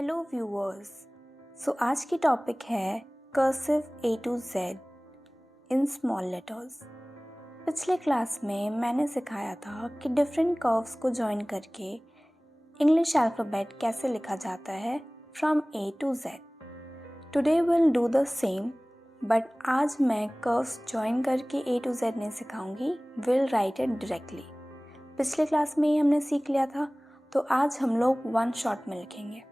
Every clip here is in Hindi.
Hello viewers. आज की टॉपिक है cursive A to Z in small letters. पिछले क्लास में मैंने सिखाया था कि डिफरेंट कर्व्स को जॉइन करके इंग्लिश अल्फ़ाबेट कैसे लिखा जाता है from A to Z। Today will do the same, but आज मैं कर्व्स जॉइन करके A to Z नहीं सिखाऊंगी, विल राइट इट डायरेक्टली। पिछले क्लास में ही हमने सीख लिया था, तो आज हम लोग वन शॉट में लिखेंगे।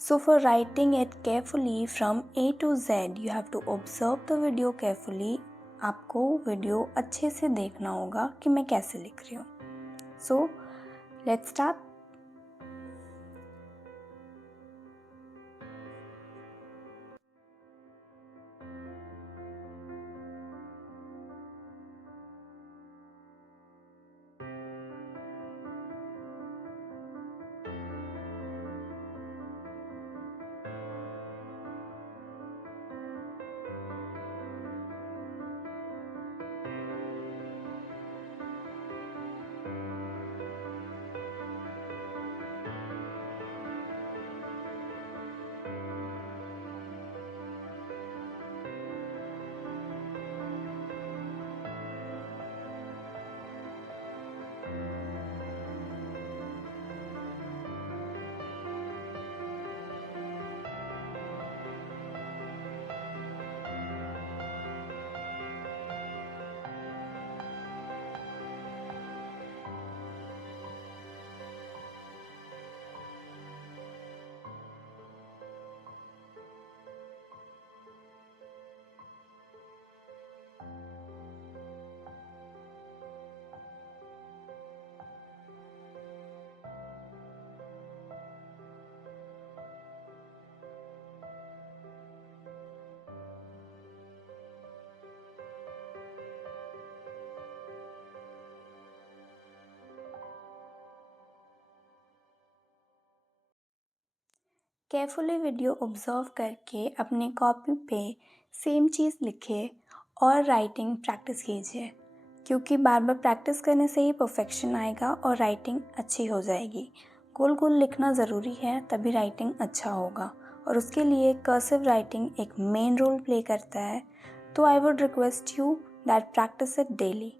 So for writing it carefully from A to Z, you have to observe the video carefully. आपको वीडियो अच्छे से देखना होगा कि मैं कैसे लिख रही हूँ। So let's start. Carefully video observe करके अपने कॉपी पे सेम चीज़ लिखे और राइटिंग प्रैक्टिस कीजिए, क्योंकि बार बार प्रैक्टिस करने से ही परफेक्शन आएगा और राइटिंग अच्छी हो जाएगी। गोल गोल लिखना ज़रूरी है, तभी राइटिंग अच्छा होगा, और उसके लिए कर्सिव राइटिंग एक मेन रोल प्ले करता है। तो I would request you that practice it daily.